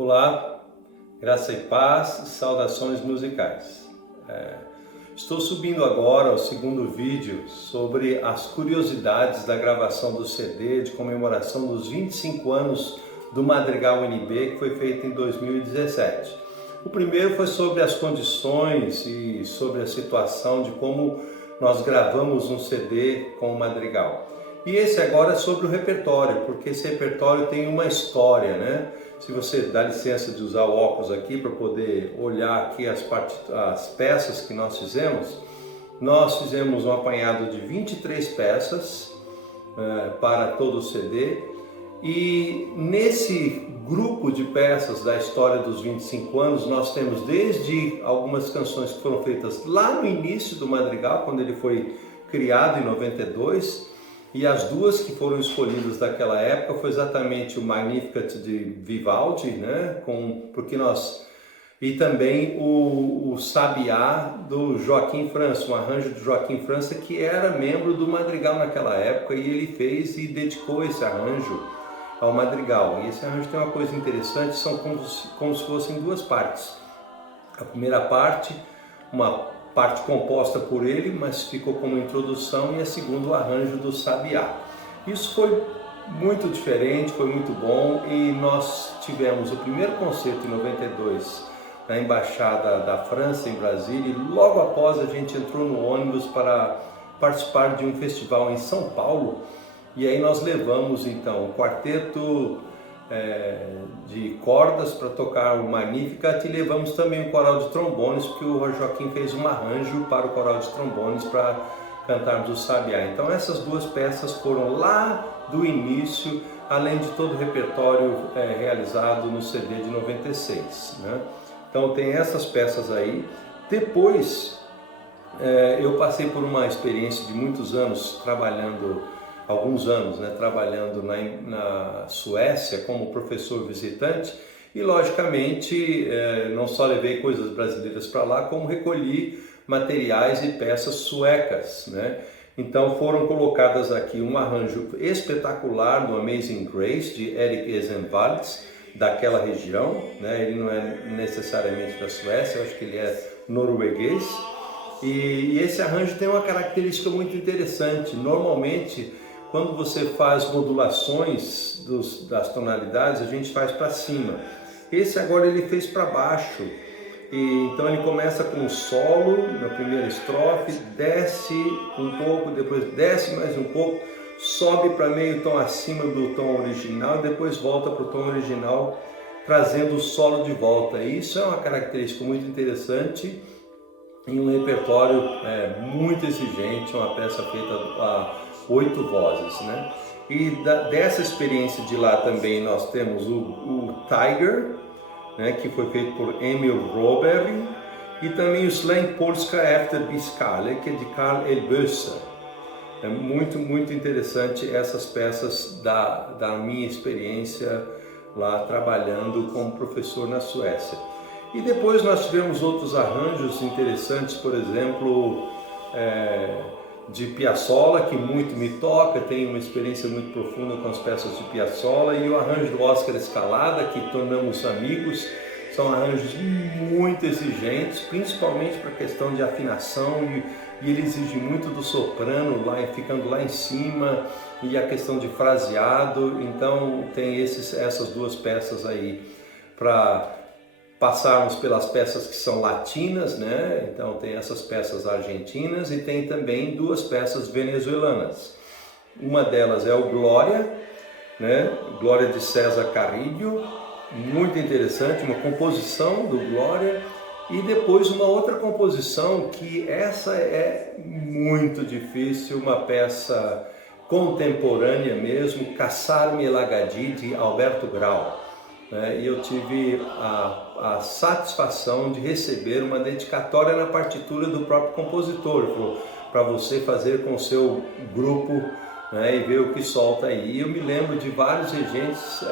Olá, graça e paz, saudações musicais. Estou subindo agora o segundo vídeo sobre as curiosidades da gravação do CD de comemoração dos 25 anos do Madrigal NB, que foi feito em 2017. O primeiro foi sobre as condições e sobre a situação de como nós gravamos um CD com o Madrigal. E esse agora é sobre o repertório, porque esse repertório tem uma história, né? Se você dá licença de usar o óculos aqui para poder olhar aqui as peças que nós fizemos um apanhado de 23 peças para todo o CD. E nesse grupo de peças da história dos 25 anos, nós temos desde algumas canções que foram feitas lá no início do Madrigal, quando ele foi criado em 92, e as duas que foram escolhidas daquela época foi exatamente o Magnificat de Vivaldi, né? E também o Sabiá do Joaquim França, um arranjo do Joaquim França que era membro do Madrigal naquela época, e ele fez e dedicou esse arranjo ao Madrigal. E esse arranjo tem uma coisa interessante, são como se fossem duas partes. A primeira parte, uma parte composta por ele, mas ficou como introdução, e a segunda, o arranjo do Sabiá. Isso foi muito diferente, foi muito bom, e nós tivemos o primeiro concerto em 92 na Embaixada da França em Brasília, e logo após a gente entrou no ônibus para participar de um festival em São Paulo, e aí nós levamos então o quarteto de cordas para tocar o Magnificat, e levamos também o coral de trombones, porque o Joaquim fez um arranjo para o coral de trombones para cantarmos o Sabiá. Então essas duas peças foram lá do início, além de todo o repertório realizado no CD de 96, né? Então tem essas peças aí. Depois eu passei por uma experiência de muitos anos alguns anos, né, trabalhando na Suécia como professor visitante, e logicamente não só levei coisas brasileiras para lá, como recolhi materiais e peças suecas, né? Então foram colocadas aqui um arranjo espetacular do Amazing Grace de Erik Esenvalds, daquela região, né? Ele não é necessariamente da Suécia, eu acho que ele é norueguês, e esse arranjo tem uma característica muito interessante. Normalmente, quando você faz modulações das tonalidades, a gente faz para cima. Esse agora ele fez para baixo. Então ele começa com o solo na primeira estrofe, desce um pouco, depois desce mais um pouco, sobe para meio tom acima do tom original, depois volta para o tom original, trazendo o solo de volta. Isso é uma característica muito interessante em um repertório muito exigente, uma peça feita a 8 vozes, né? E dessa experiência de lá também nós temos o Tiger, né, que foi feito por Emil Roberry, e também o Slang Polska Efter Biskale, que é de Karl Elbösser. É muito, muito interessante essas peças da minha experiência lá trabalhando como professor na Suécia. E depois nós tivemos outros arranjos interessantes, por exemplo, de Piazzolla, que muito me toca, tenho uma experiência muito profunda com as peças de Piazzolla, e o arranjo do Oscar Escalada, que tornamos amigos. São arranjos muito exigentes, principalmente para a questão de afinação, e ele exige muito do soprano, ficando lá em cima, e a questão de fraseado. Então tem essas duas peças aí para passarmos pelas peças que são latinas, né? Então tem essas peças argentinas e tem também duas peças venezuelanas. Uma delas é o Glória, né? Glória de César Carrillo, muito interessante, uma composição do Glória, e depois uma outra composição que essa é muito difícil, uma peça contemporânea mesmo, Caçar-me Elagadi, de Alberto Grau. E eu tive a satisfação de receber uma dedicatória na partitura do próprio compositor, para você fazer com o seu grupo, né, e ver o que solta aí. E eu me lembro de vários regentes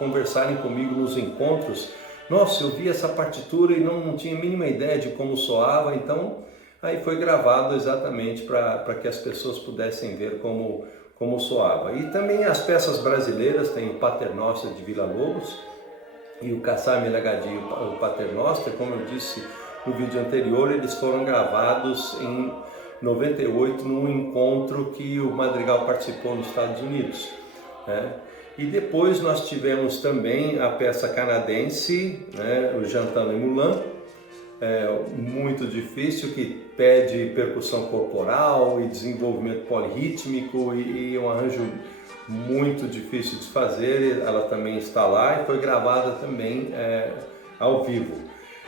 conversarem comigo nos encontros. Nossa, eu vi essa partitura e não tinha a mínima ideia de como soava, então aí foi gravado exatamente para que as pessoas pudessem ver como soava. E também as peças brasileiras, tem o Paternoster de Villa-Lobos, e o Cassam Elagadi e o Pater Noster, como eu disse no vídeo anterior, eles foram gravados em 98 num encontro que o Madrigal participou nos Estados Unidos, né? E depois nós tivemos também a peça canadense, né, o Jantan et Moulin, muito difícil, que pede percussão corporal e desenvolvimento polirrítmico e um arranjo muito difícil de fazer. Ela também está lá e foi gravada também ao vivo.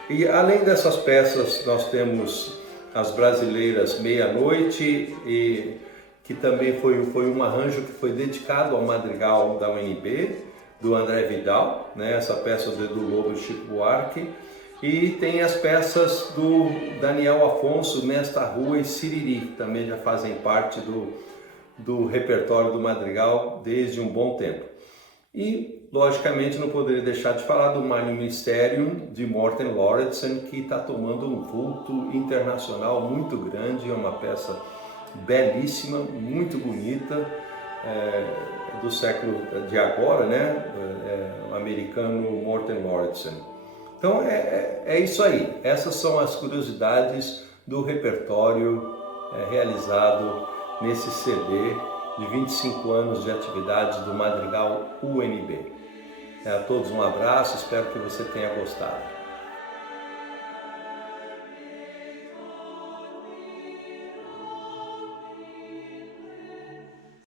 E além dessas peças, nós temos as brasileiras Meia-Noite, e que também foi um arranjo que foi dedicado ao Madrigal da UNB, do André Vidal, né? Essa peça do Edu Lobo e Chico Buarque. E tem as peças do Daniel Afonso, Nesta Rua e Siriri, que também já fazem parte do repertório do Madrigal desde um bom tempo. E, logicamente, não poderia deixar de falar do Magnum Mysterium de Morten Lauridsen, que está tomando um vulto internacional muito grande. É uma peça belíssima, muito bonita, do século de agora, né? O americano Morten Lauridsen. Então é isso aí. Essas são as curiosidades do repertório realizado nesse CD de 25 anos de atividade do Madrigal UNB. A todos um abraço, espero que você tenha gostado.